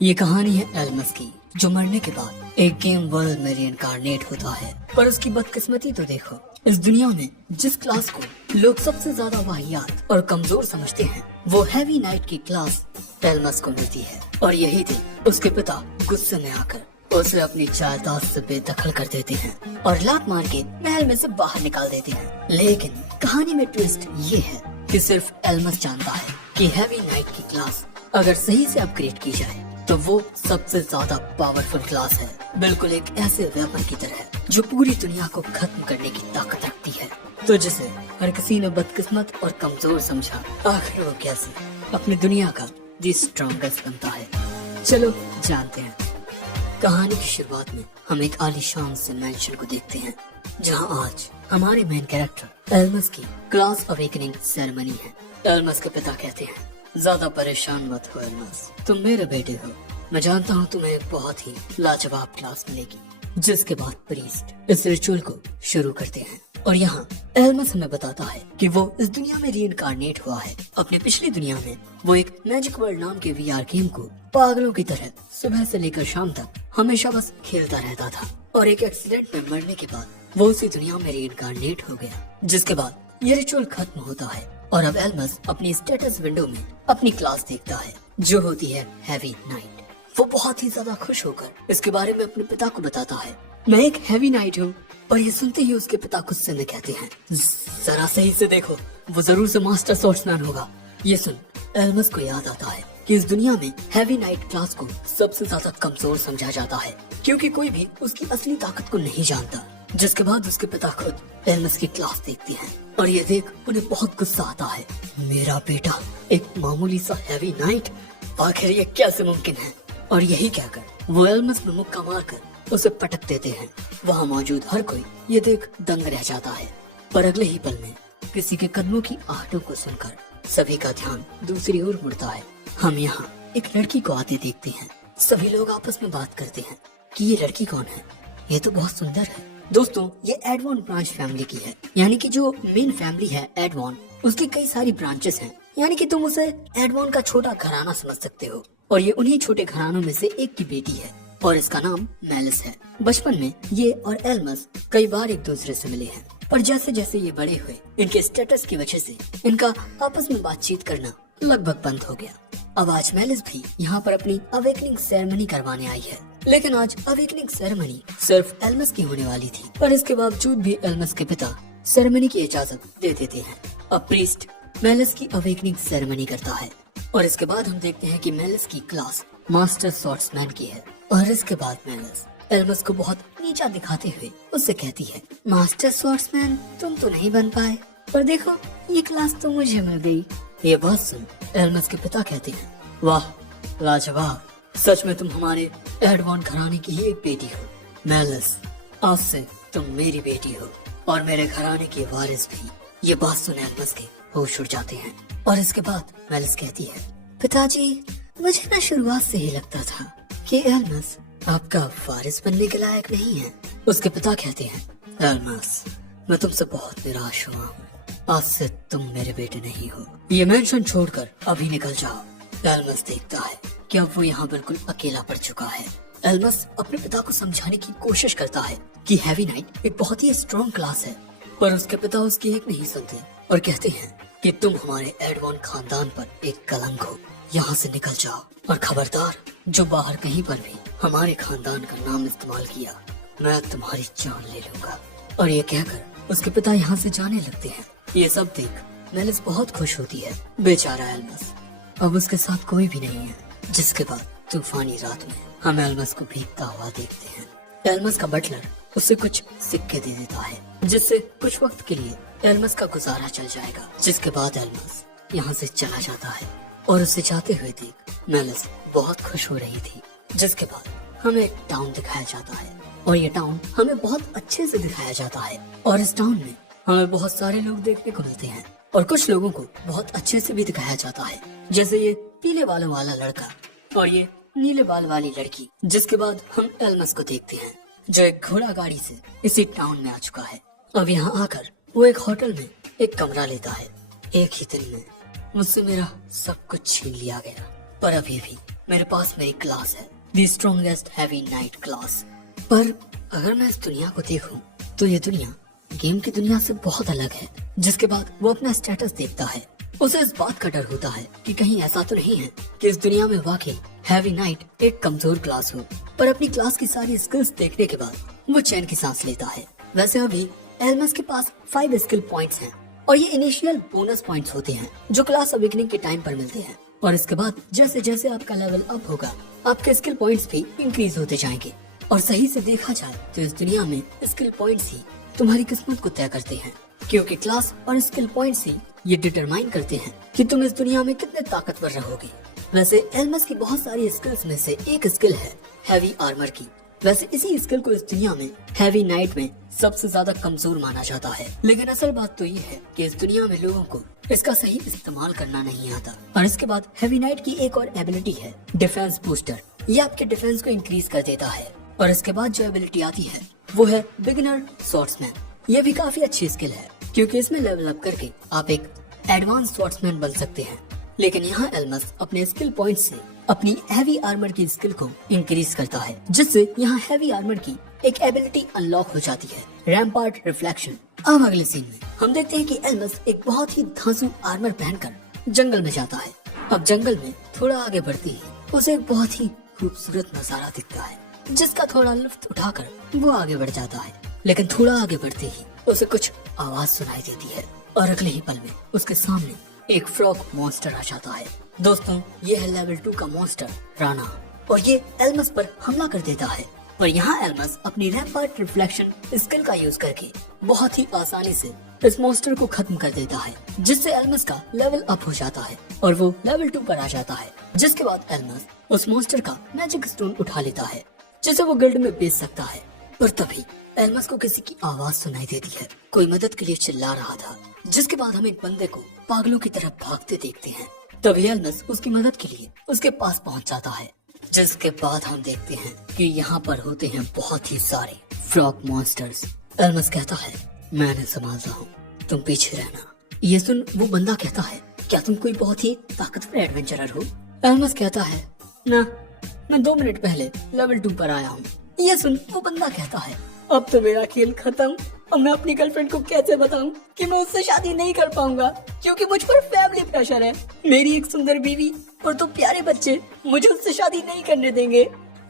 ये कहानी है एल्मस की, जो मरने के बाद एक गेम वर्ल्ड में रिइंकार्नेट होता है। पर उसकी बदकिस्मती तो देखो, इस दुनिया में जिस क्लास को लोग सबसे ज्यादा वाहियात और कमजोर समझते हैं, वो हैवी नाइट की क्लास एल्मस को मिलती है। और यही दिन उसके पिता गुस्से में आकर उसे अपनी जायदाद से बेदखल कर देते हैं और लात मार के महल में से बाहर निकाल देते हैं। लेकिन कहानी में ट्विस्ट ये है कि सिर्फ एल्मस जानता है कि हैवी नाइट की क्लास अगर सही से अपग्रेड की जाए तो वो सबसे ज्यादा पावरफुल क्लास है, बिल्कुल एक ऐसे वेपन की तरह जो पूरी दुनिया को खत्म करने की ताकत रखती है। तो जिसे हर किसी ने बदकिस्मत और कमजोर समझा, आखिर वो कैसे अपनी दुनिया का दी स्ट्रॉन्गेस्ट बनता है। चलो जानते हैं। कहानी की शुरुआत में हम एक आलीशान से मैंशन को देखते हैं, जहां आज हमारे मेन कैरेक्टर एल्मस की क्लास अवेकनिंग सेरेमनी है। एल्मस के पिता कहते हैं, ज्यादा परेशान मत हो एल्मस, तुम मेरे बेटे हो। मैं जानता हूँ तुम्हें एक बहुत ही लाजवाब क्लास मिलेगी। जिसके बाद प्रीस्ट इस रिचुअल को शुरू करते हैं और यहाँ एल्मस हमें बताता है कि वो इस दुनिया में रीइंकार्नेट हुआ है। अपनी पिछली दुनिया में वो एक मैजिक वर्ल्ड नाम के वीआर गेम को पागलों की तरह सुबह से लेकर शाम तक हमेशा बस खेलता रहता था, और एक एक्सीडेंट में मरने के बाद वो उसी दुनिया में रीइंकार्नेट हो गया। जिसके बाद ये रिचुअल खत्म होता है और अब एल्मस अपनी स्टेटस विंडो में अपनी क्लास देखता है, जो होती है हैवी नाइट। वो बहुत ही ज्यादा खुश होकर इसके बारे में अपने पिता को बताता है, मैं एक हैवी नाइट हूँ। और ये सुनते ही उसके पिता गुस्से में कहते हैं, जरा सही से देखो, वो जरूर से मास्टर स्वॉर्ड्समैन होगा। ये सुन एल्मस को याद आता है कि इस दुनिया में हैवी नाइट क्लास को सबसे ज्यादा कमजोर समझा जाता है, क्योंकि कोई भी उसकी असली ताकत को नहीं जानता। जिसके बाद उसके पिता खुद एल्मस की क्लास देखते हैं और ये देख उन्हें बहुत गुस्सा आता है। मेरा बेटा एक मामूली सा हैवी नाइट, आखिर ये कैसे मुमकिन है? और यही कहकर वो एल्मस में मुक्का मारकर उसे पटक देते हैं। वहाँ मौजूद हर कोई ये देख दंग रह जाता है। पर अगले ही पल में किसी के कदमों की आहटों को सुनकर सभी का ध्यान दूसरी ओर मुड़ता है। हम यहाँ एक लड़की को आते देखते हैं। सभी लोग आपस में बात करते हैं कि ये लड़की कौन है, ये तो बहुत सुंदर है। दोस्तों, ये एडवॉन ब्रांच फैमिली की है, यानी कि जो मेन फैमिली है एडवॉन, उसकी कई सारी ब्रांचेस हैं। यानी कि तुम उसे एडवॉन का छोटा घराना समझ सकते हो, और ये उन्हीं छोटे घरानों में से एक की बेटी है और इसका नाम मेलिस है। बचपन में ये और एल्मस कई बार एक दूसरे से मिले हैं, पर जैसे जैसे ये बड़े हुए, इनके स्टेटस की वजह से इनका आपस में बातचीत करना लगभग बंद हो गया। अब आज मेलिस भी यहाँ पर अपनी अवेकनिंग सेरेमनी करवाने आई है, लेकिन आज अवेकनिंग सेरेमनी सिर्फ एल्मस की होने वाली थी, पर इसके बावजूद भी एल्मस के पिता सेरेमनी की इजाजत दे देते हैं। अब प्रीस्ट मेलिस की अवेकनिंग सेरेमनी करता है और इसके बाद हम देखते हैं कि मेलिस की क्लास मास्टर स्वॉर्ड्समैन की है। और इसके बाद मेलिस एल्मस को बहुत नीचा दिखाते हुए उससे कहती है, मास्टर स्वॉर्ड्समैन तुम तो नहीं बन पाए, पर देखो ये क्लास तो मुझे मिल गई। ये बात सुन एल्मस के पिता कहते हैं, वाह लाजवाब, सच में तुम हमारे एडवॉन घराने की ही एक बेटी हो। मेलिस, आज से तुम मेरी बेटी हो और मेरे घराने की वारिस भी। ये बात सुन एल्मस के होश उड़ जाते हैं और इसके बाद मेलिस कहती है, पिताजी मुझे ना शुरुआत से ही लगता था कि एल्मस आपका वारिस बनने के लायक नहीं है। उसके पिता कहते हैं, एल्मस मैं तुमसे बहुत निराश हुआ हूँ, आज से तुम मेरे बेटे नहीं हो। ये मेंशन छोड़कर अभी निकल जाओ। एल्मस देखता है कि अब वो यहाँ बिल्कुल अकेला पड़ चुका है। एल्मस अपने पिता को समझाने की कोशिश करता है कि हैवी नाइट एक बहुत ही स्ट्रॉन्ग क्लास है, पर उसके पिता उसकी एक नहीं सुनते और कहते हैं कि तुम हमारे एडवॉन खानदान पर एक कलंक हो, यहाँ से निकल जाओ, और खबरदार जो बाहर कहीं पर भी हमारे खानदान का नाम इस्तेमाल किया, मैं तुम्हारी जान ले लूंगा। और ये कहकर उसके पिता यहाँ से जाने लगते हैं। ये सब देख मेलिस बहुत खुश होती है। बेचारा एल्मस, अब उसके साथ कोई भी नहीं है। जिसके बाद तूफानी रात में हम एल्मस को भीगता हुआ देखते हैं। एल्मस का बटलर उसे कुछ सिक्के दे देता है, जिससे कुछ वक्त के लिए एल्मस का गुजारा चल जाएगा। जिसके बाद एल्मस यहाँ से चला जाता है और उसे जाते हुए देख मेलिस बहुत खुश हो रही थी। जिसके बाद हमें एक टाउन दिखाया जाता है और ये टाउन हमें बहुत अच्छे से दिखाया जाता है, और इस टाउन में हमें बहुत सारे लोग देखने को मिलते हैं और कुछ लोगों को बहुत अच्छे से भी दिखाया जाता है, जैसे ये पीले बालों वाला लड़का और ये नीले बाल वाली लड़की। जिसके बाद हम एल्मस को देखते हैं, जो एक घोड़ा गाड़ी से इसी टाउन में आ चुका है। अब यहाँ आकर वो एक होटल में एक कमरा लेता है। एक ही दिन में मुझसे मेरा सब कुछ छीन लिया गया, पर अभी भी मेरे पास मेरी क्लास है, the strongest heavy knight class. पर अगर मैं इस दुनिया को देखूं तो ये दुनिया गेम की दुनिया से बहुत अलग है। जिसके बाद वो अपना स्टेटस देखता है, उसे इस बात का डर होता है कि कहीं ऐसा तो नहीं है कि इस दुनिया में वाकई हैवी नाइट एक कमजोर क्लास हो। पर अपनी क्लास की सारी स्किल्स देखने के बाद वो चैन की सांस लेता है। वैसे अभी एल्मस के पास 5 स्किल पॉइंट्स हैं और ये इनिशियल बोनस पॉइंट्स होते हैं जो क्लास अवेकनिंग के टाइम पर मिलते हैं। और इसके बाद जैसे जैसे आपका लेवल अप होगा आपके स्किल पॉइंट्स भी इंक्रीज होते जाएंगे। और सही से देखा जाए तो इस दुनिया में स्किल पॉइंट्स ही तुम्हारी किस्मत को तय करते हैं, क्योंकि क्लास और स्किल पॉइंट्स ही ये डिटरमाइन करते हैं कि तुम इस दुनिया में कितने ताकतवर रहोगे। वैसे एल्मस की बहुत सारी स्किल्स में से एक स्किल है हैवी आर्मर की। वैसे इसी स्किल को इस दुनिया में हैवी नाइट में सबसे ज्यादा कमजोर माना जाता है, लेकिन असल बात तो ये है कि इस दुनिया में लोगों को इसका सही इस्तेमाल करना नहीं आता। और इसके बाद हैवी नाइट की एक और एबिलिटी है डिफेंस बूस्टर। ये आपके डिफेंस को इंक्रीज कर देता है। और इसके बाद जो एबिलिटी आती है वो है बिगिनर स्वॉर्ड्समैन। ये भी काफी अच्छी स्किल है, क्योंकि इसमें लेवल अप करके आप एक एडवांस स्वॉर्ड्समैन बन सकते हैं। लेकिन यहाँ एल्मस अपने स्किल पॉइंट से अपनी हैवी आर्मर की स्किल को इंक्रीज करता है, जिससे यहाँ हैवी आर्मर की एक एबिलिटी अनलॉक हो जाती है, रैम्पार्ट रिफ्लेक्शन। अब अगले सीन में हम देखते हैं कि एल्मस एक बहुत ही धांसू आर्मर पहनकर जंगल में जाता है। अब जंगल में थोड़ा आगे बढ़ते ही उसे एक बहुत ही खूबसूरत नजारा दिखता है, जिसका थोड़ा लुत्फ उठाकर वो आगे बढ़ जाता है। लेकिन थोड़ा आगे बढ़ते ही उसे कुछ आवाज सुनाई देती है और अगले ही पल में उसके सामने एक फ्रॉग मॉन्स्टर आ जाता है। दोस्तों, ये है लेवल 2 का मॉन्स्टर राना, और ये एल्मस पर हमला कर देता है। और यहाँ एल्मस अपनी रैम्पार्ट रिफ्लेक्शन स्किल का यूज करके बहुत ही आसानी से इस मॉन्स्टर को खत्म कर देता है, जिससे एल्मस का लेवल अप हो जाता है और वो लेवल 2 पर आ जाता है। जिसके बाद एल्मस उस मॉन्स्टर का मैजिक स्टोन उठा लेता है, जिसे वो गिल्ड में बेच सकता है। पर तभी एल्मस को किसी की आवाज सुनाई देती है, कोई मदद के लिए चिल्ला रहा था। जिसके बाद हम एक बंदे को पागलों की तरह भागते देखते हैं। तभी एल्मस उसकी मदद के लिए उसके पास पहुंच जाता है। जिसके बाद हम देखते हैं कि यहाँ पर होते हैं बहुत ही सारे फ्रॉग मॉन्स्टर्स। एल्मस कहता है, मैं इन्हें संभालता हूँ, तुम पीछे रहना। ये सुन वो बंदा कहता है, क्या तुम कोई बहुत ही ताकतवर एडवेंचरर हो? एल्मस कहता है, ना, मैं 2 मिनट पहले लेवल 2 पर आया हूँ। ये सुन वो बंदा कहता है, अब तो मेरा खेल खत्म। अब मैं अपनी गर्लफ्रेंड को कैसे बताऊं कि मैं उससे शादी नहीं कर पाऊंगा, क्योंकि मुझ पर फैमिली प्रेशर है। मेरी एक सुंदर बीवी और 2 प्यारे बच्चे मुझे उससे शादी नहीं करने देंगे।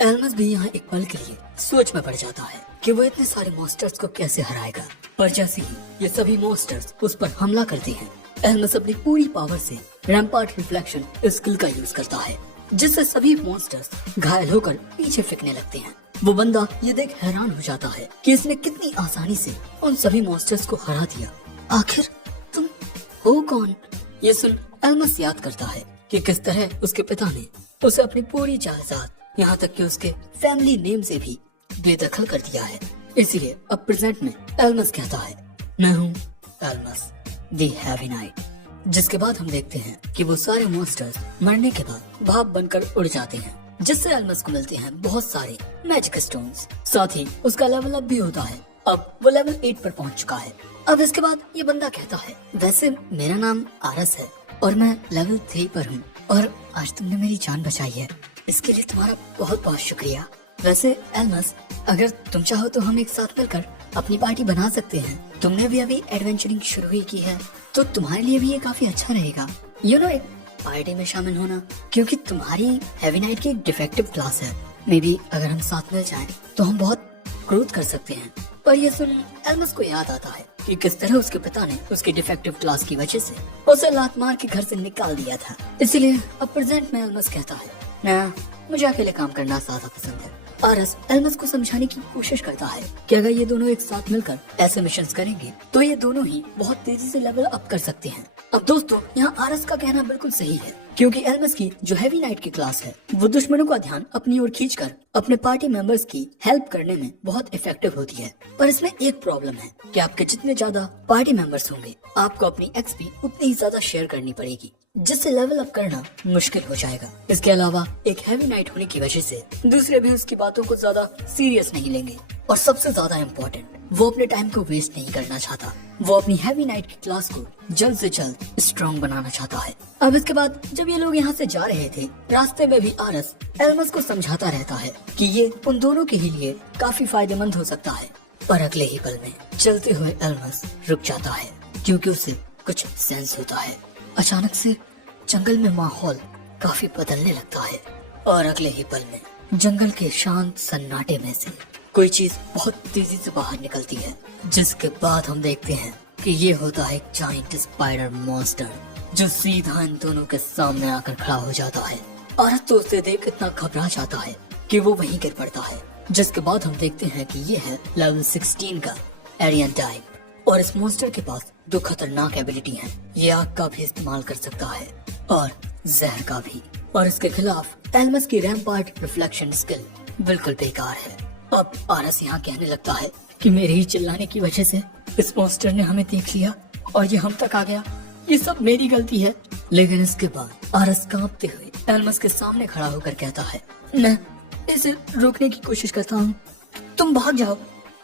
एल्मस भी यहाँ एक पल के लिए सोच में पड़ जाता है कि वो इतने सारे मॉन्स्टर्स को कैसे हराएगा। पर जैसे ही ये सभी मॉन्स्टर्स उस पर हमला करते हैं, एल्मस अपनी पूरी पावर से रैम्पार्ट रिफ्लेक्शन स्किल का यूज करता है, जिससे सभी मॉन्स्टर्स घायल होकर पीछे फेंकने लगते हैं। वो बंदा ये देख हैरान हो जाता है कि इसने कितनी आसानी से उन सभी मॉन्स्टर्स को हरा दिया। आखिर तुम हो कौन? ये सुन एल्मस याद करता है कि किस तरह उसके पिता ने उसे अपनी पूरी जायदाद, यहाँ तक कि उसके फैमिली नेम से भी बेदखल कर दिया है। इसीलिए अब प्रेजेंट में एल्मस कहता है, मैं हूँ एल्मस द हैवी नाइट। जिसके बाद हम देखते हैं कि वो सारे मॉन्स्टर्स मरने के बाद भाप बनकर उड़ जाते हैं, जिससे एल्मस को मिलते हैं बहुत सारे मैजिक स्टोन्स। साथ ही उसका लेवल अप भी होता है। अब वो लेवल 8 पर पहुंच चुका है। अब इसके बाद ये बंदा कहता है, वैसे मेरा नाम आरस है और मैं लेवल 3 पर हूँ, और आज तुमने मेरी जान बचाई है, इसके लिए तुम्हारा बहुत बहुत शुक्रिया। वैसे एल्मस, अगर तुम चाहो तो हम एक साथ मिलकर अपनी पार्टी बना सकते हैं। तुमने भी अभी एडवेंचरिंग शुरू ही की है, तो तुम्हारे लिए भी ये काफी अच्छा रहेगा, एक पार्टी में शामिल होना, क्योंकि तुम्हारी हैवी नाइट की एक डिफेक्टिव क्लास है। मे बी अगर हम साथ मिल जाएं तो हम बहुत ग्रोथ कर सकते हैं। पर ये सुन एल्मस को याद आता है कि किस तरह उसके पिता ने उसकी डिफेक्टिव क्लास की वजह से उसे लात मार के घर से निकाल दिया था। इसीलिए अब प्रेजेंट में एल्मस कहता है, ना, मुझे अकेले काम करना ज्यादा पसंद है। आरस एल्मस को समझाने की कोशिश करता है कि अगर ये दोनों एक साथ मिलकर ऐसे मिशंस करेंगे तो ये दोनों ही बहुत तेजी से लेवल अप कर सकते हैं। अब दोस्तों, यहाँ आरस का कहना बिल्कुल सही है, क्योंकि एल्मस की जो हैवी नाइट की क्लास है वो दुश्मनों का ध्यान अपनी ओर खींचकर अपने पार्टी मेंबर्स की हेल्प करने में बहुत इफेक्टिव होती है। पर इसमें एक प्रॉब्लम है कि आपके जितने ज्यादा पार्टी मेंबर्स होंगे, आपको अपनी एक्सपी उतनी ही ज्यादा शेयर करनी पड़ेगी, जिससे लेवल अप करना मुश्किल हो जाएगा। इसके अलावा एक हैवी नाइट होने की वजह से दूसरे भी उसकी बातों को ज्यादा सीरियस नहीं लेंगे। और सबसे ज्यादा इम्पोर्टेंट, वो अपने टाइम को वेस्ट नहीं करना चाहता। वो अपनी हैवी नाइट की क्लास को जल्द से जल्द स्ट्रॉन्ग बनाना चाहता है। अब इसके बाद जब ये लोग यहाँ से जा रहे थे, रास्ते में भी आरस एल्मस को समझाता रहता है कि ये उन दोनों के ही लिए काफी फायदेमंद हो सकता है। पर अगले ही पल में चलते हुए एल्मस रुक जाता है क्योंकि उसे कुछ सेंस होता है। अचानक से जंगल में माहौल काफी बदलने लगता है और अगले ही पल में जंगल के शांत सन्नाटे में से कोई चीज बहुत तेजी से बाहर निकलती है, जिसके बाद हम देखते हैं कि ये होता है एक जायंट स्पाइडर मॉन्स्टर जो सीधा इन दोनों के सामने आकर खड़ा हो जाता है। औरत तो उसे देख इतना घबरा जाता है कि वो वहीं गिर पड़ता है, जिसके बाद हम देखते हैं कि ये है लेवल 16 का एरियन टाइप और इस मॉन्स्टर के पास दो खतरनाक एबिलिटी हैं। ये आग का भी इस्तेमाल कर सकता है और जहर का भी, और इसके खिलाफ एल्मस की रैम्पार्ट रिफ्लेक्शन स्किल बिल्कुल बेकार है। अब आरस यहाँ कहने लगता है कि मेरे ही चिल्लाने की वजह से इस मॉन्स्टर ने हमें देख लिया और ये हम तक आ गया, ये सब मेरी गलती है। लेकिन इसके बाद आरस कांपते हुए एल्मस के सामने खड़ा होकर कहता है, मैं इसे रोकने की कोशिश करता हूँ, तुम भाग जाओ।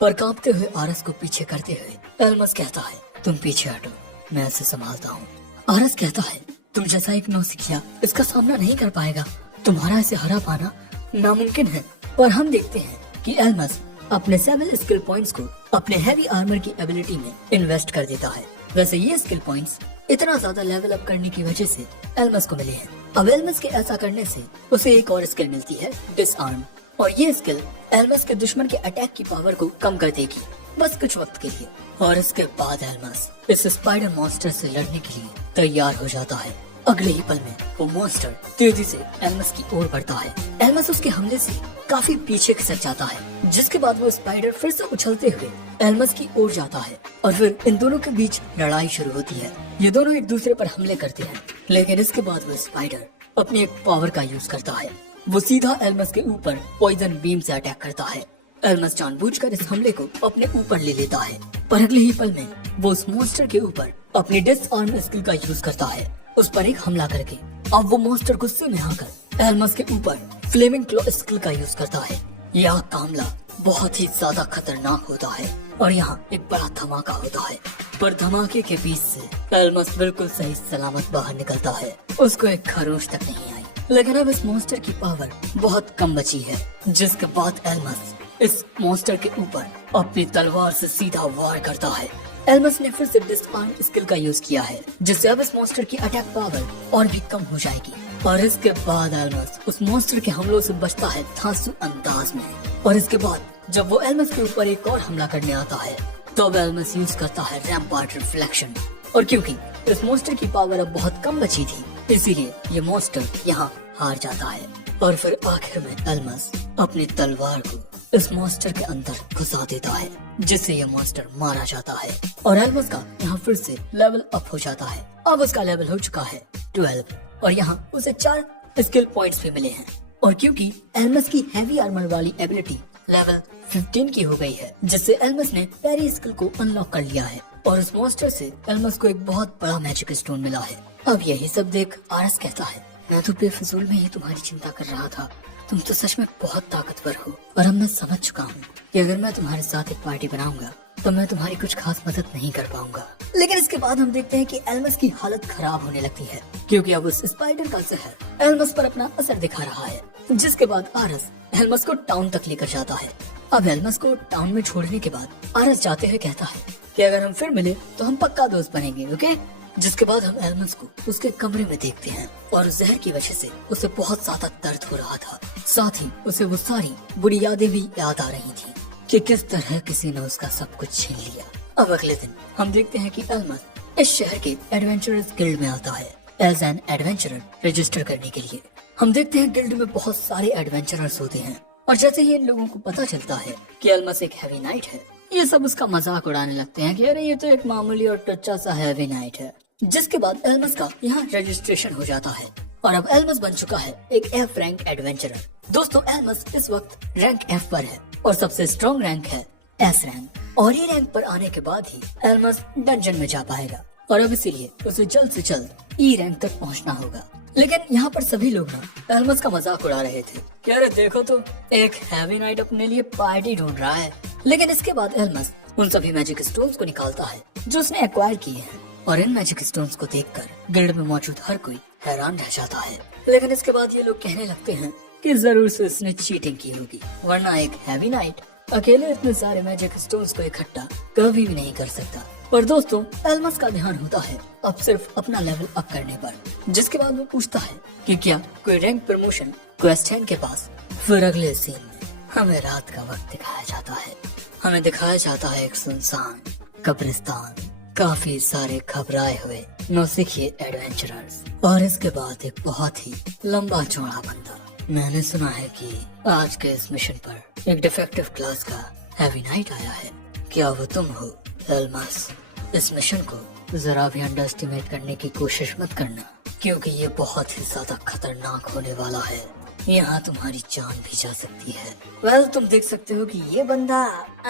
पर कांपते हुए आरस को पीछे करते हुए एल्मस कहता है, तुम पीछे हटो, मैं इसे संभालता हूँ। आरस कहता है, तुम जैसा एक नौसिखिया इसका सामना नहीं कर पाएगा, तुम्हारा इसे हरा पाना नामुमकिन है। पर हम देखते हैं कि एल्मस अपने 7 स्किल पॉइंट्स को अपने हैवी आर्मर की एबिलिटी में इन्वेस्ट कर देता है। वैसे ये स्किल पॉइंट्स इतना ज्यादा लेवल अप करने की वजह से एल्मस को मिले हैं। अब एल्मस के ऐसा करने से उसे एक और स्किल मिलती है, डिसआर्म, और ये स्किल एल्मस के दुश्मन के अटैक की पावर को कम कर देगी, बस कुछ वक्त के लिए। और इसके बाद एल्मस इस स्पाइडर मॉन्स्टर से लड़ने के लिए तैयार हो जाता है। अगले ही पल में वो मॉन्स्टर तेजी से एल्मस की ओर बढ़ता है। एल्मस उसके हमले से काफी पीछे खिसक जाता है, जिसके बाद वो स्पाइडर फिर से उछलते हुए एल्मस की ओर जाता है और फिर इन दोनों के बीच लड़ाई शुरू होती है। ये दोनों एक दूसरे पर हमले करते हैं, लेकिन इसके बाद वो स्पाइडर अपनी एक पावर का यूज करता है। वो सीधा एल्मस के ऊपर पॉइजन बीम से अटैक करता है। एल्मस जानबूझकर इस हमले को अपने ऊपर ले लेता है, पर अगले ही पल में वो उस मॉन्स्टर के ऊपर अपनी डिसआर्म स्किल का यूज करता है, उस पर एक हमला करके। अब वो मॉन्स्टर गुस्से में आकर एल्मस के ऊपर फ्लेमिंग क्लॉ स्किल का यूज करता है। यह हमला बहुत ही ज्यादा खतरनाक होता है और यहाँ एक बड़ा धमाका होता है, पर धमाके के बीच से एल्मस बिल्कुल सही सलामत बाहर निकलता है। उसको एक खरोच तक नहीं आई, लेकिन अब इस मॉन्स्टर की पावर बहुत कम बची है, जिसके बाद एल्मस इस मॉन्स्टर के ऊपर अपनी तलवार से सीधा वार करता है। एल्मस ने फिर से डिसआर्म स्किल का यूज किया है, जिससे अब इस मॉन्स्टर की अटैक पावर और भी कम हो जाएगी। और इसके बाद एल्मस उस मॉन्स्टर के हमलों से बचता है धांसू अंदाज में। और इसके बाद जब वो एल्मस के ऊपर एक और हमला करने आता है, तो अब एल्मस यूज करता है रैम्पार्ट रिफ्लेक्शन। और क्योंकि इस मॉन्स्टर की पावर अब बहुत कम बची थी, इसीलिए ये मॉन्स्टर यहाँ हार जाता है। और फिर आखिर में एल्मस अपनी तलवार को इस मॉन्स्टर के अंदर घुसा देता है, जिससे ये मॉन्स्टर मारा जाता है। और एल्मस का यहाँ फिर से लेवल अप हो जाता है। अब उसका लेवल हो चुका है 12 और यहाँ उसे 4 स्किल पॉइंट्स भी मिले हैं। और क्योंकि एल्मस की हैवी आर्मर वाली एबिलिटी लेवल 15 की हो गई है, जिससे एल्मस ने पैरी स्किल को अनलॉक कर लिया है और उस मॉन्स्टर से एल्मस को एक बहुत बड़ा मैजिक स्टोन मिला है। अब यही सब देख आरस कहता है, मैं तो बेफिजूल में ही तुम्हारी चिंता कर रहा था, तुम तो सच में बहुत ताकतवर हो। और अब मैं समझ चुका हूँ कि अगर मैं तुम्हारे साथ एक पार्टी बनाऊंगा तो मैं तुम्हारी कुछ खास मदद नहीं कर पाऊंगा। लेकिन इसके बाद हम देखते हैं कि एल्मस की हालत खराब होने लगती है, क्योंकि अब उस स्पाइडर का जहर एल्मस पर अपना असर दिखा रहा है। जिसके बाद आरस एल्मस को टाउन तक लेकर जाता है। अब एल्मस को टाउन में छोड़ने के बाद आरस जाते हुए कहता है कि अगर हम फिर मिले तो हम पक्का दोस्त बनेंगे, ओके? जिसके बाद हम एल्मस को उसके कमरे में देखते हैं और जहर की वजह से उसे बहुत ज्यादा दर्द हो रहा था। साथ ही उसे वो सारी बुरी यादें भी याद आ रही थी कि किस तरह किसी ने उसका सब कुछ छीन लिया। अब अगले दिन हम देखते हैं कि एल्मस इस शहर के एडवेंचरर्स गिल्ड में आता है एज एन एडवेंचरर रजिस्टर करने के लिए। हम देखते हैं गिल्ड में बहुत सारे एडवेंचरर्स होते हैं और जैसे ही इन लोगों को पता चलता है कि एल्मस एक हैवी नाइट है, ये सब उसका मजाक उड़ाने लगते हैं कि अरे ये तो एक मामूली और टच्चा सा हैवी नाइट है। जिसके बाद एल्मस का यहाँ रजिस्ट्रेशन हो जाता है और अब एल्मस बन चुका है एक F रैंक एडवेंचरर। दोस्तों एल्मस इस वक्त रैंक F पर है और सबसे स्ट्रॉन्ग रैंक है S रैंक। और ये रैंक पर आने के बाद ही एल्मस डंजन में जा पाएगा और अब इसीलिए उसे जल्द से जल्द E रैंक तक पहुँचना होगा। लेकिन यहाँ पर सभी लोग ना एल्मस का मजाक उड़ा रहे थे कि अरे देखो तो एक हैवी नाइट अपने लिए पार्टी ढूंढ रहा है। लेकिन इसके बाद एल्मस उन सभी मैजिक स्टोन्स को निकालता है जो उसने एक्वायर किए हैं, और इन मैजिक स्टोन्स को देखकर गिल्ड में मौजूद हर कोई हैरान रह जाता है। लेकिन इसके बाद ये लोग कहने लगते हैं कि जरूर से उसने चीटिंग की होगी, वरना एक हैवी नाइट अकेले इतने सारे मैजिक स्टोन्स को इकट्ठा कभी भी नहीं कर सकता। पर दोस्तों एल्मस का ध्यान होता है अब सिर्फ अपना लेवल अप करने पर, जिसके बाद वो पूछता है कि क्या कोई रैंक प्रमोशन क्वेस्ट 10 के पास। फिर अगले सीन में हमें रात का वक्त दिखाया जाता है। हमें दिखाया जाता है एक सुनसान कब्रिस्तान, काफी सारे घबराए हुए नौसिखिए एडवेंचरर्स, और इसके बाद एक बहुत ही लंबा चौड़ा बंदा। मैंने सुना है कि आज के इस मिशन पर एक डिफेक्टिव क्लास का हैवी नाइट आया है। क्या वो तुम हो एल्मस? इस मिशन को जरा भी अंडर एस्टिमेट करने की कोशिश मत करना, क्योंकि ये बहुत ही ज्यादा खतरनाक होने वाला है। यहाँ तुम्हारी जान भी जा सकती है। वेल, तुम देख सकते हो कि ये बंदा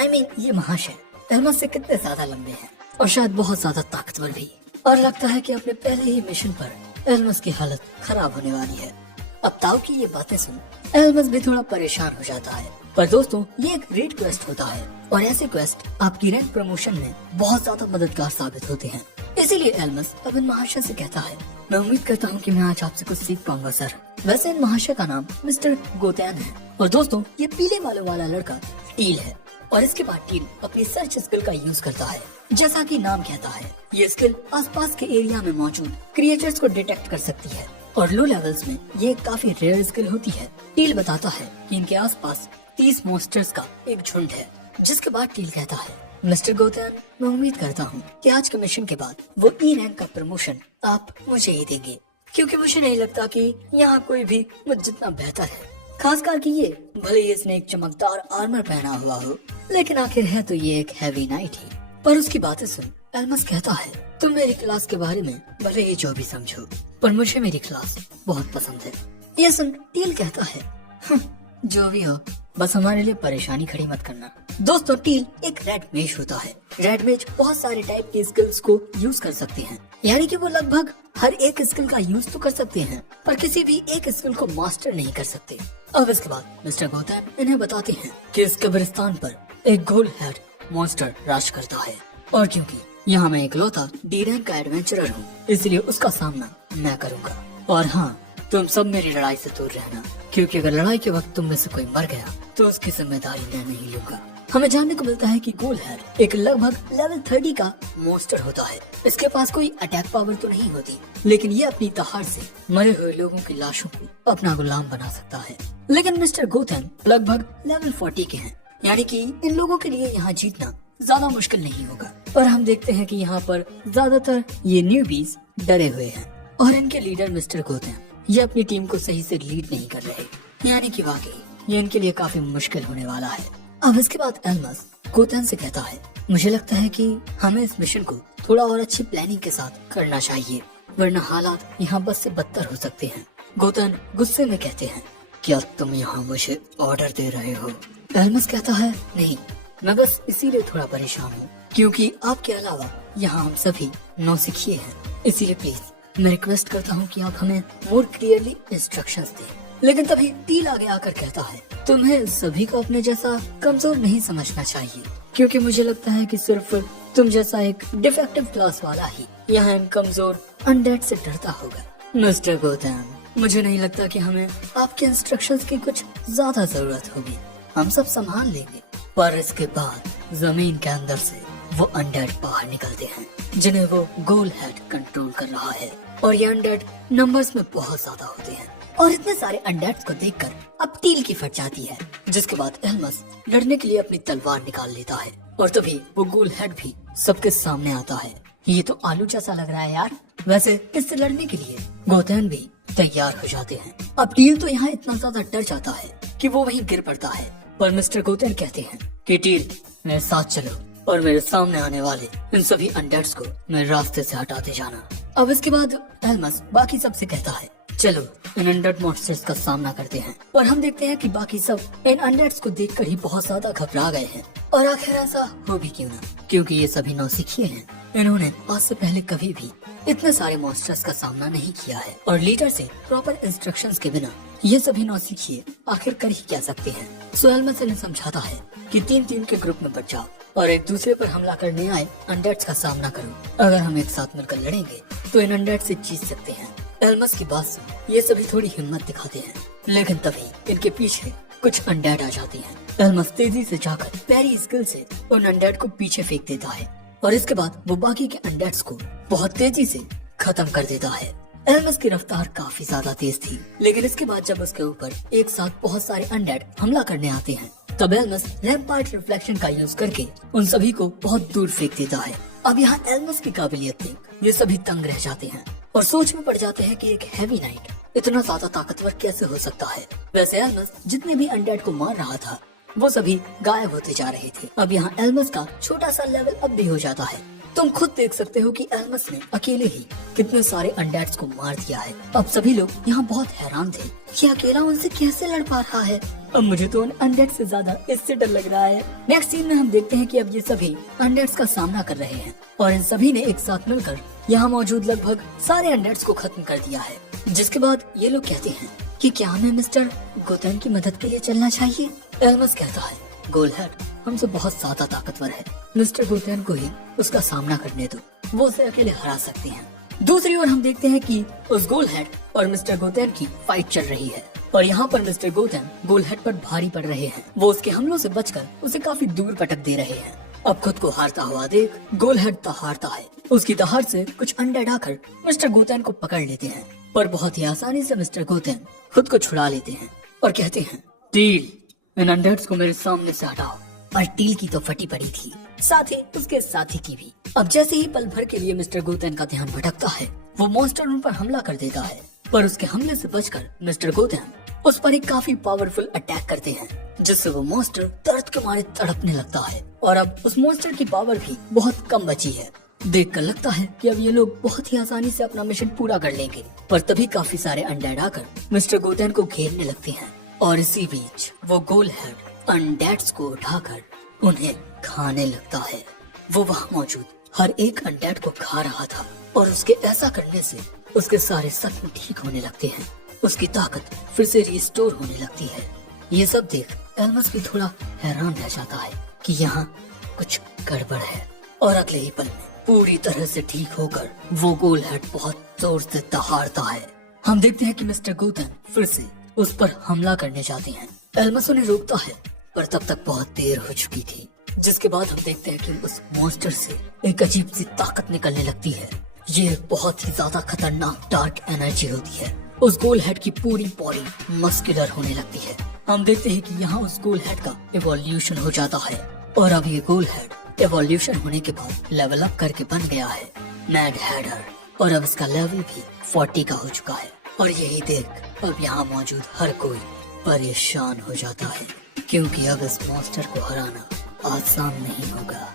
ये महाशय एल्मस से कितने ज्यादा लंबे हैं, और शायद बहुत ज्यादा ताकतवर भी। और लगता है कि अपने पहले ही मिशन पर एल्मस की हालत खराब होने वाली है। अब ताऊ की ये बातें सुन एल्मस भी थोड़ा परेशान हो जाता है। पर दोस्तों ये एक रेड क्वेस्ट होता है, और ऐसे क्वेस्ट आपकी रैंक प्रमोशन में बहुत ज्यादा मददगार साबित होते हैं। इसीलिए एल्मस अब इन महाशय से कहता है, मैं उम्मीद करता हूँ कि मैं आज आपसे कुछ सीख पाऊंगा सर। वैसे इन महाशय का नाम मिस्टर गोतैन है, और दोस्तों ये पीले बालों वाला लड़का टील है। और इसके बाद टील अपनी सर्च स्किल का यूज करता है। जैसा कि नाम कहता है, ये स्किल आसपास के एरिया में मौजूद क्रिएचर्स को डिटेक्ट कर सकती है, और लो लेवल्स में ये काफी रेयर स्किल होती है। टील बताता है कि इनके आसपास 30 मॉन्स्टर्स का एक झुंड है। जिसके बाद टील कहता है, मिस्टर गोतैन, मैं उम्मीद करता हूँ कि आज के मिशन के बाद वो ई रैंक का प्रमोशन आप मुझे ही देंगे, क्योंकि मुझे नहीं लगता कि यहाँ कोई भी मुझ जितना बेहतर है। खासकर कि ये भले ही इसने एक चमकदार आर्मर पहना हुआ हो, लेकिन आखिर है तो ये एक हैवी नाइट ही। पर उसकी बातें सुन एल्मस कहता है, तुम मेरी क्लास के बारे में भले ही जो भी समझो, पर मुझे मेरी क्लास बहुत पसंद है। ये सुन टील कहता है, जो भी हो, बस हमारे लिए परेशानी खड़ी मत करना। दोस्तों टील एक रेड मेज होता है। रेड मेज बहुत सारे टाइप के स्किल्स को यूज कर सकते हैं, यानी कि वो लगभग हर एक स्किल का यूज तो कर सकते हैं, पर किसी भी एक स्किल को मास्टर नहीं कर सकते। अब इसके बाद मिस्टर गोतैन इन्हें बताते हैं कि इस कब्रिस्तान पर एक गोल्ड हेड मॉन्स्टर राज करता है, और क्योंकि यहाँ मैं इकलौता डी रैंक का एडवेंचरर हूँ, इसलिए उसका सामना मैं करूँगा। और हाँ, तुम सब मेरी लड़ाई से दूर रहना, क्योंकि अगर लड़ाई के वक्त तुम में से कोई मर गया तो उसकी जिम्मेदारी मैं नहीं लूंगा। हमें जानने को मिलता है कि गोल्ड हेड एक लगभग लेवल 30 का मॉन्स्टर होता है। इसके पास कोई अटैक पावर तो नहीं होती, लेकिन ये अपनी दहाड़ से मरे हुए लोगों की लाशों को अपना गुलाम बना सकता है। लेकिन मिस्टर गोतैन लगभग लेवल 40 के हैं, यानी कि इन लोगों के लिए यहाँ जीतना ज्यादा मुश्किल नहीं होगा। पर हम देखते हैं कि यहाँ पर ज्यादातर ये न्यूबीज डरे हुए हैं, और इनके लीडर मिस्टर गोतैन ये अपनी टीम को सही से लीड नहीं कर रहे, यानी कि वाकई ये इनके लिए काफी मुश्किल होने वाला है। अब इसके बाद एल्मस गोतैन से कहता है, मुझे लगता है कि हमें इस मिशन को थोड़ा और अच्छी प्लानिंग के साथ करना चाहिए, वरना हालात यहाँ बस से बदतर हो सकते हैं। गोतैन गुस्से में कहते हैं, क्या तुम यहाँ मुझे ऑर्डर दे रहे हो? एल्मस कहता है, नहीं, मैं बस इसीलिए थोड़ा परेशान हूँ क्योंकि आपके अलावा यहाँ हम सभी नौसिखिए हैं, इसीलिए प्लीज मैं रिक्वेस्ट करता हूँ कि आप हमें मोर क्लियरली इंस्ट्रक्शंस दें। लेकिन तभी टील आगे आकर कहता है, तुम्हें सभी को अपने जैसा कमजोर नहीं समझना चाहिए, क्योंकि मुझे लगता है कि सिर्फ तुम जैसा एक डिफेक्टिव क्लास वाला ही यहाँ इन कमजोर अनडेड से डरता होगा। मिस्टर गोतैन, मुझे नहीं लगता कि हमें आपके इंस्ट्रक्शंस की कुछ ज्यादा जरूरत होगी, हम सब संभाल लेंगे। पर इसके बाद जमीन के अंदर से वो अनडेड बाहर निकलते हैं, जिन्हें वो गोल हेड कंट्रोल कर रहा है, और ये अनडेड नंबर्स में बहुत ज्यादा होते हैं। और इतने सारे अनडेड्स को देखकर अब टील की फट जाती है, जिसके बाद एल्मस लड़ने के लिए अपनी तलवार निकाल लेता है, और तभी वो गोल हेड भी सबके सामने आता है। ये तो आलू जैसा लग रहा है यार। वैसे इससे लड़ने के लिए गोतैन भी तैयार हो जाते हैं। अब टील तो यहाँ इतना ज्यादा डर जाता है कि वो वहीं गिर पड़ता है, पर मिस्टर गोतैन कहते हैं कि टील मेरे साथ चलो और मेरे सामने आने वाले इन सभी अनडेड्स को मेरे रास्ते से हटाते जाना। अब इसके बाद एल्मस बाकी सबसे कहता है, चलो इन अनडेड मॉन्स्टर्स का सामना करते हैं। और हम देखते हैं कि बाकी सब इन अनडेड्स को देखकर ही बहुत ज्यादा घबरा गए हैं, और आखिर ऐसा हो भी क्यों ना, क्योंकि ये सभी नौसिखिए हैं। इन्होंने आज से पहले कभी भी इतने सारे मॉन्स्टर्स का सामना नहीं किया है, और लीडर से प्रॉपर इंस्ट्रक्शंस के बिना ये सभी नौसिखिए आखिर कर ही क्या सकते हैं। सो एल्मस इन्हें समझाता है कि 3-3 के ग्रुप में बच जाओ और एक दूसरे पर हमला करने आए अनडेड्स का सामना करो। अगर हम एक साथ मिलकर लड़ेंगे तो इन अनडेड से जीत सकते हैं। एल्मस की बात सुन ये सभी थोड़ी हिम्मत दिखाते हैं, लेकिन तभी इनके पीछे कुछ अनडेड आ जाते हैं। एल्मस तेजी से जाकर पैरी स्किल से उन अनडेड को पीछे फेंक देता है और इसके बाद वो बाकी के अनडेड्स को बहुत तेजी से खत्म कर देता है। एल्मस की रफ्तार काफी ज्यादा तेज थी, लेकिन इसके बाद जब उसके ऊपर एक साथ बहुत सारे अनडेड हमला करने आते हैं तब एल्मस रैम्पार्ट रिफ्लेक्शन का यूज करके उन सभी को बहुत दूर फेंक देता है। अब यहाँ एल्मस की काबिलियत देख ये सभी तंग रह जाते हैं और सोच में पड़ जाते हैं कि एक हैवी नाइट इतना ज्यादा ताकतवर कैसे हो सकता है। वैसे एल्मस जितने भी अनडेड को मार रहा था वो सभी गायब होते जा रहे थे। अब यहाँ एल्मस का छोटा सा लेवल अप भी हो जाता है। तुम खुद देख सकते हो कि एल्मस ने अकेले ही कितने सारे अनडेड्स को मार दिया है। अब सभी लोग यहाँ बहुत हैरान थे कि अकेला उनसे कैसे लड़ पा रहा है। अब मुझे तो उन अनडेड से ज्यादा इससे डर लग रहा है। नेक्स्ट सीन में हम देखते हैं कि अब ये सभी अनडेड्स का सामना कर रहे हैं और इन सभी ने एक साथ मिलकर यहाँ मौजूद लगभग सारे अनडेड्स को खत्म कर दिया है। जिसके बाद ये लोग कहते हैं कि क्या हमें मिस्टर गोतेन की मदद के लिए चलना चाहिए। एल्मस कहता है गोलहेड हमसे बहुत ज्यादा ताकतवर है, मिस्टर गोतेन को ही उसका सामना करने दो, वो उसे अकेले हरा सकते हैं। दूसरी ओर हम देखते हैं कि उस गोलहेड और मिस्टर गोतेन की फाइट चल रही है और यहाँ पर मिस्टर गोतेन गोलहेड पर भारी पड़ रहे हैं। वो उसके हमलों से बचकर उसे काफी दूर पटक दे रहे हैं। अब खुद को हारता हुआ देख गोलहेड हारता है। उसकी दहाड़ से कुछ अनडेड आकर मिस्टर गोतेन को पकड़ लेते हैं, पर बहुत ही आसानी से मिस्टर गोतेन खुद को छुड़ा लेते हैं और कहते हैं टील इन अनडेड्स को मेरे सामने से हटाओ। और टील की तो फटी पड़ी थी, साथ ही उसके साथी की भी। अब जैसे ही पल भर के लिए मिस्टर गोतेन का ध्यान भटकता है वो मॉन्स्टर उन पर हमला कर देता है, पर उसके हमले से बचकर मिस्टर गोतेन उस पर एक काफी पावरफुल अटैक करते हैं, जिससे वो मॉन्स्टर दर्द के मारे तड़पने लगता है और अब उस मॉन्स्टर की पावर भी बहुत कम बची है। देखकर लगता है कि अब ये लोग बहुत ही आसानी से अपना मिशन पूरा कर लेंगे, पर तभी काफी सारे अनडेड आकर मिस्टर गोतेन को घेरने लगते हैं और इसी बीच वो गोलहेड अनडेड्स को उठाकर उन्हें खाने लगता है। वो वहाँ मौजूद हर एक अनडेड को खा रहा था और उसके ऐसा करने से उसके सारे जख्म ठीक होने लगते हैं, उसकी ताकत फिर से रिस्टोर होने लगती है। ये सब देख एल्मस भी थोड़ा हैरान रह जाता है कि यहाँ कुछ गड़बड़ है और अगले ही पल में पूरी तरह से ठीक होकर वो गोलहेड बहुत जोर से दहाड़ता है। हम देखते हैं कि मिस्टर गोतेन फिर से उस पर हमला करने जाते हैं। एल्मस उन्हें रोकता है, पर तब तक बहुत देर हो चुकी थी। जिसके बाद हम देखते हैं कि उस मॉन्स्टर से एक अजीब सी ताकत निकलने लगती है। ये बहुत ही ज्यादा खतरनाक डार्क एनर्जी होती है। उस गोलहेड की पूरी बॉडी मस्कुलर होने लगती है। हम देखते हैं कि यहाँ उस गोलहेड का इवोल्यूशन हो जाता है और अब ये गोलहेड इवोल्यूशन होने के बाद लेवल अप करके बन गया है मैड हेडर और अब इसका लेवल भी 40 का हो चुका है। और यही देख अब यहाँ मौजूद हर कोई परेशान हो जाता है, क्योंकि अब इस मॉन्स्टर को हराना आसान नहीं होगा।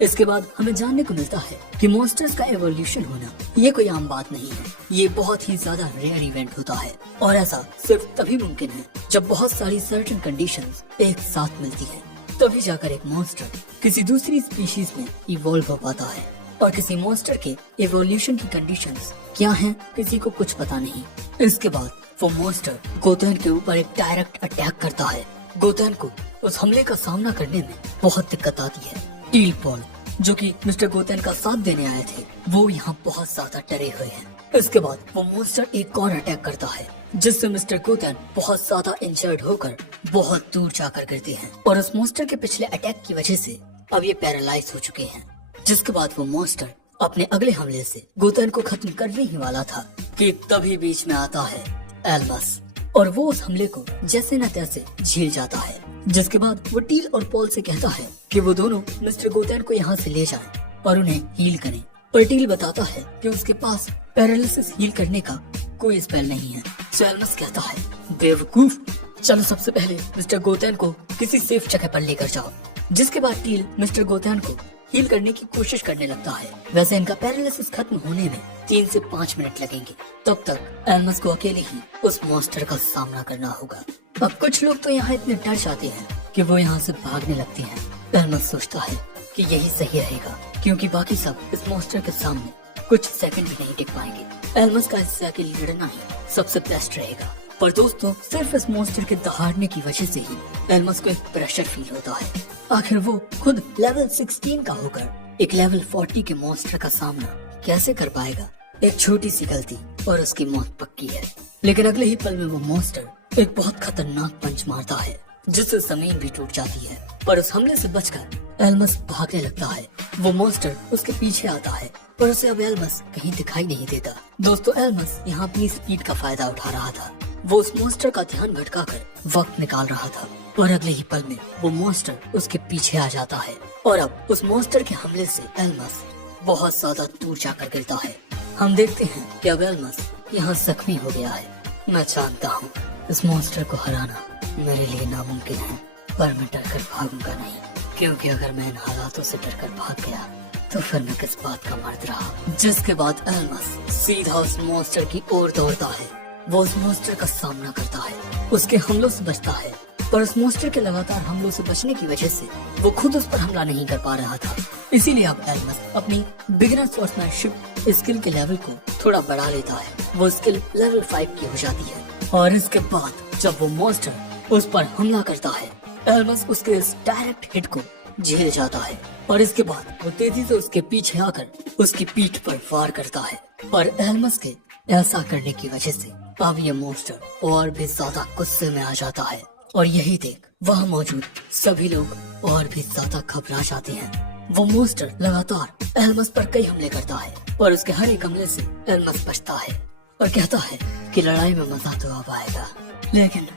इसके बाद हमें जानने को मिलता है कि मॉन्स्टर्स का एवोल्यूशन होना ये कोई आम बात नहीं है, ये बहुत ही ज्यादा रेयर इवेंट होता है और ऐसा सिर्फ तभी मुमकिन है जब बहुत सारी सर्टेन कंडीशंस एक साथ मिलती हैं, तभी जाकर एक मॉन्स्टर किसी दूसरी स्पीशीज में इवॉल्व हो पाता है। और किसी मॉन्स्टर के एवोल्यूशन की कंडीशंस क्या हैं किसी को कुछ पता नहीं। इसके बाद वो मॉन्स्टर गोतेन के ऊपर एक डायरेक्ट अटैक करता है। गोतेन को उस हमले का सामना करने में बहुत दिक्कत आती है। टील पॉल जो कि मिस्टर गोतेन का साथ देने आए थे वो यहाँ बहुत ज्यादा डरे हुए हैं। इसके बाद वो मॉन्स्टर एक और अटैक करता है, जिससे मिस्टर गोतेन बहुत ज्यादा इंजर्ड होकर बहुत दूर जाकर गिरते हैं और उस मॉन्स्टर के पिछले अटैक की वजह से अब ये पैरालाइज हो चुके हैं। जिसके बाद वो मॉन्स्टर अपने अगले हमले से गोतेन को खत्म करने ही वाला था कि तभी बीच में आता है एल्मस और वो उस हमले को जैसे न तैसे झेल जाता है। जिसके बाद वो टील और पॉल से कहता है कि वो दोनों मिस्टर गोतेन को यहाँ से ले जाएं और उन्हें हील करें, पर टील बताता है कि उसके पास पैरालिसिस हील करने का कोई स्पेल नहीं है। सो एल्मस कहता है बेवकूफ, चलो सबसे पहले मिस्टर गोतेन को किसी सेफ जगह पर लेकर जाओ। जिसके बाद टील मिस्टर गोतेन को हील करने की कोशिश करने लगता है। वैसे इनका पैरालिसिस खत्म होने में 3 से 5 मिनट लगेंगे। तब तक एल्मस को अकेले ही उस मॉन्स्टर का सामना करना होगा। अब कुछ लोग तो यहाँ इतने डर जाते हैं कि वो यहाँ से भागने लगते हैं। एल्मस सोचता है कि यही सही रहेगा, क्योंकि बाकी सब इस मॉन्स्टर के सामने कुछ सेकंड भी नहीं टिक पाएंगे। एल्मस का इससे अकेले लड़ना ही सबसे बेस्ट रहेगा। पर दोस्तों सिर्फ इस मॉन्स्टर के दहाड़ने की वजह से ही एल्मस को एक प्रेशर फील होता है। आखिर वो खुद लेवल 16 का होकर एक लेवल 40 के मॉन्स्टर का सामना कैसे कर पाएगा। एक छोटी सी गलती और उसकी मौत पक्की है। लेकिन अगले ही पल में वो मॉन्स्टर एक बहुत खतरनाक पंच मारता है जिससे जमीन भी टूट जाती है। पर उस हमले से बचकर एल्मस भागने लगता है। वो मॉन्स्टर उसके पीछे आता है पर उसे अब एल्मस कहीं दिखाई नहीं देता। दोस्तों एल्मस यहाँ अपनी स्पीड का फायदा उठा रहा था। वो उस मॉन्स्टर का ध्यान भटकाकर वक्त निकाल रहा था और अगले ही पल में वो मॉन्स्टर उसके पीछे आ जाता है और अब उस मॉन्स्टर के हमले से एल्मस बहुत ज्यादा दूर जाकर गिरता है। हम देखते हैं कि अब एल्मस यहाँ जख्मी हो गया है। मैं जानता हूँ इस मॉन्स्टर को हराना मेरे लिए नामुमकिन है, पर मैं डरकर भागूंगा नहीं, क्योंकि अगर मैं इन हालातों से डरकर भाग गया तो फिर मैं किस बात का मर्द रहा। जिसके बाद एल्मस सीधा उस मॉन्स्टर की ओर दौड़ता है। वो उस मॉन्स्टर का सामना करता है, उसके हमलों से बचता है, पर उस मॉन्स्टर के लगातार हमलों से बचने की वजह से वो खुद उस पर हमला नहीं कर पा रहा था। इसीलिए अब एल्मस अपनी बिगिनर स्वॉर्ड्समैनशिप स्किल के लेवल को थोड़ा बढ़ा लेता है। वो स्किल लेवल 5 की हो जाती है और इसके बाद जब वो मॉन्स्टर उस पर हमला करता है एल्मस उसके इस डायरेक्ट हिट को झेल जाता है और इसके बाद वो तेजी से उसके पीछे आकर उसकी पीठ पर वार करता है। और एल्मस के ऐसा करने की वजह से अब ये मॉन्स्टर और भी ज्यादा गुस्से में आ जाता है और यही देख वहाँ मौजूद सभी लोग और भी ज्यादा घबरा जाते हैं। वो मॉन्स्टर लगातार एल्मस पर कई हमले करता है और उसके हर एक हमले से एल्मस बचता है और कहता है कि लड़ाई में मजा तो अब आएगा, लेकिन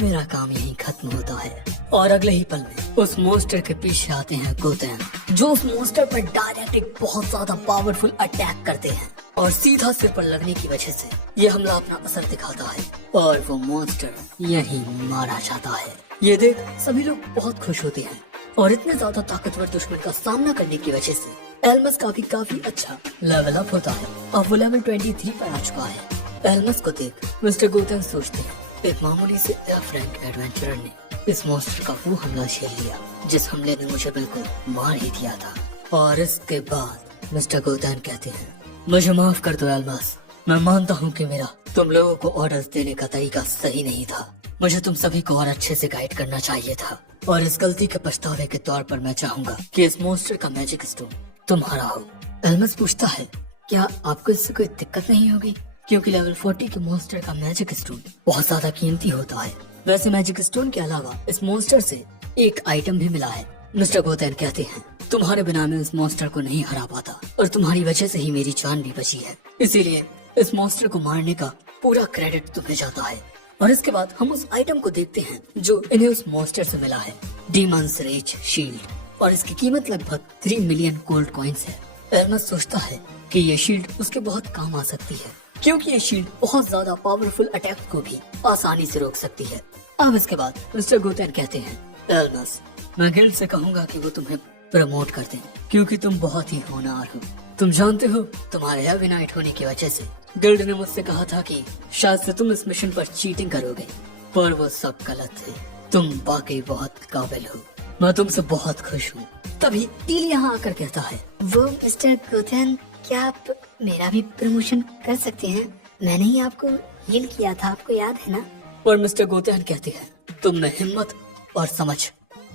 मेरा काम यहीं खत्म होता है। और अगले ही पल में उस मॉन्स्टर के पीछे आते हैं गोतेन, जो उस मॉन्स्टर पर डायरेक्ट एक बहुत ज्यादा पावरफुल अटैक करते हैं और सीधा सिर पर लगने की वजह से ये हमला अपना असर दिखाता है और वो मॉन्स्टर यहीं मारा जाता है। ये देख सभी लोग बहुत खुश होते हैं और इतने ज्यादा ताकतवर दुश्मन का सामना करने की वजह से एल्मस का भी काफी अच्छा लेवल अप होता है। अब वो लेवल 23 पर आ चुका है। एल्मस को देख मिस्टर गोतेन सोचते हैं एक मामूली से एफ रैंक एडवेंचरर ने इस मॉन्स्टर का वो हमला झेल लिया जिस हमले ने मुझे बिल्कुल मार ही दिया था। और इसके बाद मिस्टर गोतेन कहते हैं मुझे माफ कर दो एल्मस, मैं मानता हूँ कि मेरा तुम लोगों को ऑर्डर्स देने का तरीका सही नहीं था। मुझे तुम सभी को और अच्छे से गाइड करना चाहिए था और इस गलती के पछतावे के तौर पर मैं चाहूंगा कि इस मॉन्स्टर का मैजिक स्टोन तुम्हारा हो। एल्मस पूछता है क्या आपको इससे कोई दिक्कत नहीं होगी, क्योंकि लेवल 40 के मॉन्स्टर का मैजिक स्टोन बहुत ज्यादा कीमती होता है। वैसे मैजिक स्टोन के अलावा इस मॉन्स्टर से एक आइटम भी मिला है। मिस्टर गोतेन कहते हैं तुम्हारे बिना मैं इस मॉन्स्टर को नहीं हरा पाता और तुम्हारी वजह से ही मेरी जान भी बची है, इसीलिए इस मॉन्स्टर को मारने का पूरा क्रेडिट तुम्हें जाता है। और इसके बाद हम उस आइटम को देखते हैं जो इन्हें उस मॉन्स्टर से मिला है, डीमंस रेज शील्ड, और इसकी कीमत लगभग 3 मिलियन गोल्ड कॉइन्स है। एल्मस सोचता है कि ये शील्ड उसके बहुत काम आ सकती है, क्योंकि ये शील्ड बहुत ज्यादा पावरफुल अटैक को भी आसानी से रोक सकती है। अब इसके बाद मिस्टर गोतेन कहते हैं एल्मस मैं गिल्ड से कहूंगा कि वो तुम्हें प्रमोट कर दें, क्योंकि तुम बहुत ही होनहार हो। तुम जानते हो तुम्हारे हैवी नाइट होने की वजह से गिल्ड ने मुझसे कहा था कि शायद से तुम इस मिशन पर चीटिंग करोगे, पर वो सब गलत थे। तुम वाकई बहुत काबिल हो, मैं तुमसे बहुत खुश हूँ। तभी टील यहाँ आकर कहता है वो मिस्टर गोतेन क्या आप मेरा भी प्रमोशन कर सकते हैं? मैंने ही आपको हील किया था, आपको याद है ना? और मिस्टर गोतेन कहते हैं तुम में हिम्मत और समझ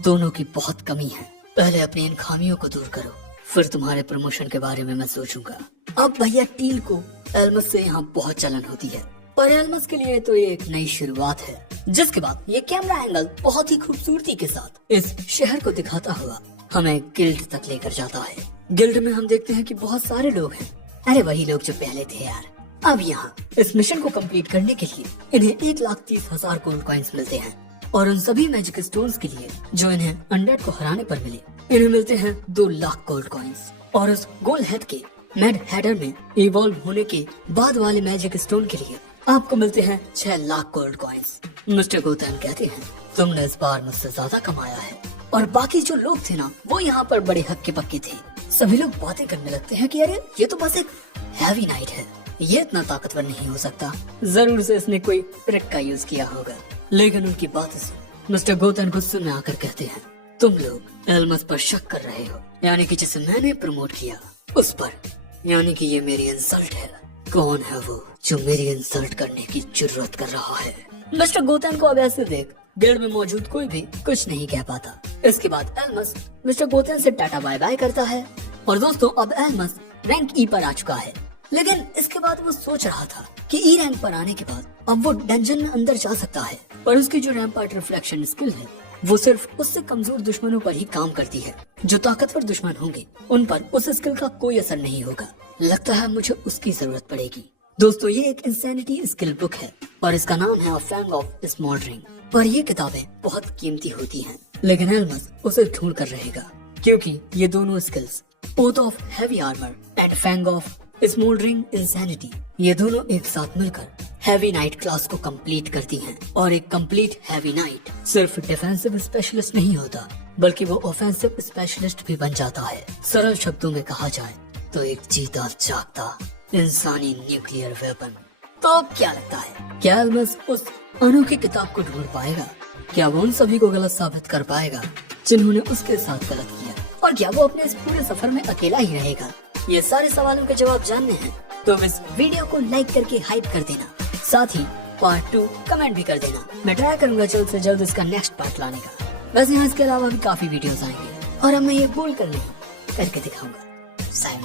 दोनों की बहुत कमी है। पहले अपनी इन खामियों को दूर करो, फिर तुम्हारे प्रमोशन के बारे में मैं सोचूंगा। अब भैया टील को एल्मस से यहाँ बहुत जलन होती है, पर एल्मस के लिए तो ये एक नई शुरुआत है। जिसके बाद ये कैमरा एंगल बहुत ही खूबसूरती के साथ इस शहर को दिखाता हुआ हमें गिल्ड तक लेकर जाता है। गिल्ड में हम देखते हैं कि बहुत सारे लोग हैं। अरे वही लोग जो पहले थे यार। अब यहाँ इस मिशन को कंप्लीट करने के लिए इन्हें 1,30,000 गोल्ड कॉइन्स मिलते हैं और उन सभी मैजिक स्टोन्स के लिए जो इन्हें अनडेड को हराने पर मिले इन्हें मिलते हैं 2 लाख गोल्ड कॉइन्स। और उस गोल हेड के मैड हेडर में इवॉल्व होने के बाद वाले मैजिक स्टोन के लिए आपको मिलते हैं 6 लाख गोल्ड कॉइन्स। मिस्टर गोतेन कहते हैं तुमने इस बार मुझसे ज्यादा कमाया है। और बाकी जो लोग थे ना वो यहाँ पर बड़े हक्के पक्के थे। सभी लोग बातें करने लगते हैं कि अरे ये तो बस एक हैवी नाइट है, ये इतना ताकतवर नहीं हो सकता, जरूर से इसने कोई ट्रिक का यूज किया होगा। लेकिन उनकी बातें से मिस्टर गोतेन गुस्से में आकर कहते हैं तुम लोग एल्मस पर शक कर रहे हो, यानी कि जिसे मैंने प्रमोट किया उस पर, यानी कि ये मेरी इंसल्ट है। कौन है वो जो मेरी इंसल्ट करने की जरूरत कर रहा है। मिस्टर गोतेन को अब ऐसे देख गिल्ड में मौजूद कोई भी कुछ नहीं कह पाता। इसके बाद एल्मस मिस्टर गोतेन से टाटा बाय बाय करता है। और दोस्तों अब एल्मस रैंक ई पर आ चुका है, लेकिन इसके बाद वो सोच रहा था कि ई रैंक पर आने के बाद अब वो डंजन में अंदर जा सकता है, पर उसकी जो रैम्पार्ट रिफ्लेक्शन स्किल है वो सिर्फ उससे कमजोर दुश्मनों पर ही काम करती है। जो ताकतवर दुश्मन होंगे उन पर उस स्किल का कोई असर नहीं होगा। लगता है मुझे उसकी जरूरत पड़ेगी। दोस्तों ये एक इंसैनिटी स्किल बुक है और इसका नाम है अ फैंग ऑफ स्मोल्डरिंग। और ये किताबें बहुत कीमती होती हैं, लेकिन एल्मस उसे ढूंढ कर रहेगा क्योंकि ये दोनों skills oath of heavy armour and fang of smouldering insanity ये दोनों एक साथ मिलकर हैवी नाइट क्लास को कंप्लीट करती हैं। और एक कंप्लीट हैवी नाइट सिर्फ डिफेंसिव स्पेशलिस्ट नहीं होता, बल्कि वो ऑफेंसिव स्पेशलिस्ट भी बन जाता है। सरल शब्दों में कहा जाए तो एक जीता जागता इंसानी न्यूक्लियर वेपन। तो क्या लगता है, क्या एल्मस उस अनोखी किताब को ढूंढ पाएगा? क्या वो उन सभी को गलत साबित कर पाएगा जिन्होंने उसके साथ गलत किया? और क्या वो अपने इस पूरे सफर में अकेला ही रहेगा? ये सारे सवालों के जवाब जानने हैं तो इस वीडियो को लाइक करके हाइप कर देना, साथ ही पार्ट 2 कमेंट भी कर देना। मैं ट्राई करूंगा जल्द से जल्द इसका नेक्स्ट पार्ट लाने का। वैसे यहाँ इसके अलावा भी काफी वीडियोस आएंगे और अब मैं ये बोल कर नहीं करके दिखाऊंगा। साइड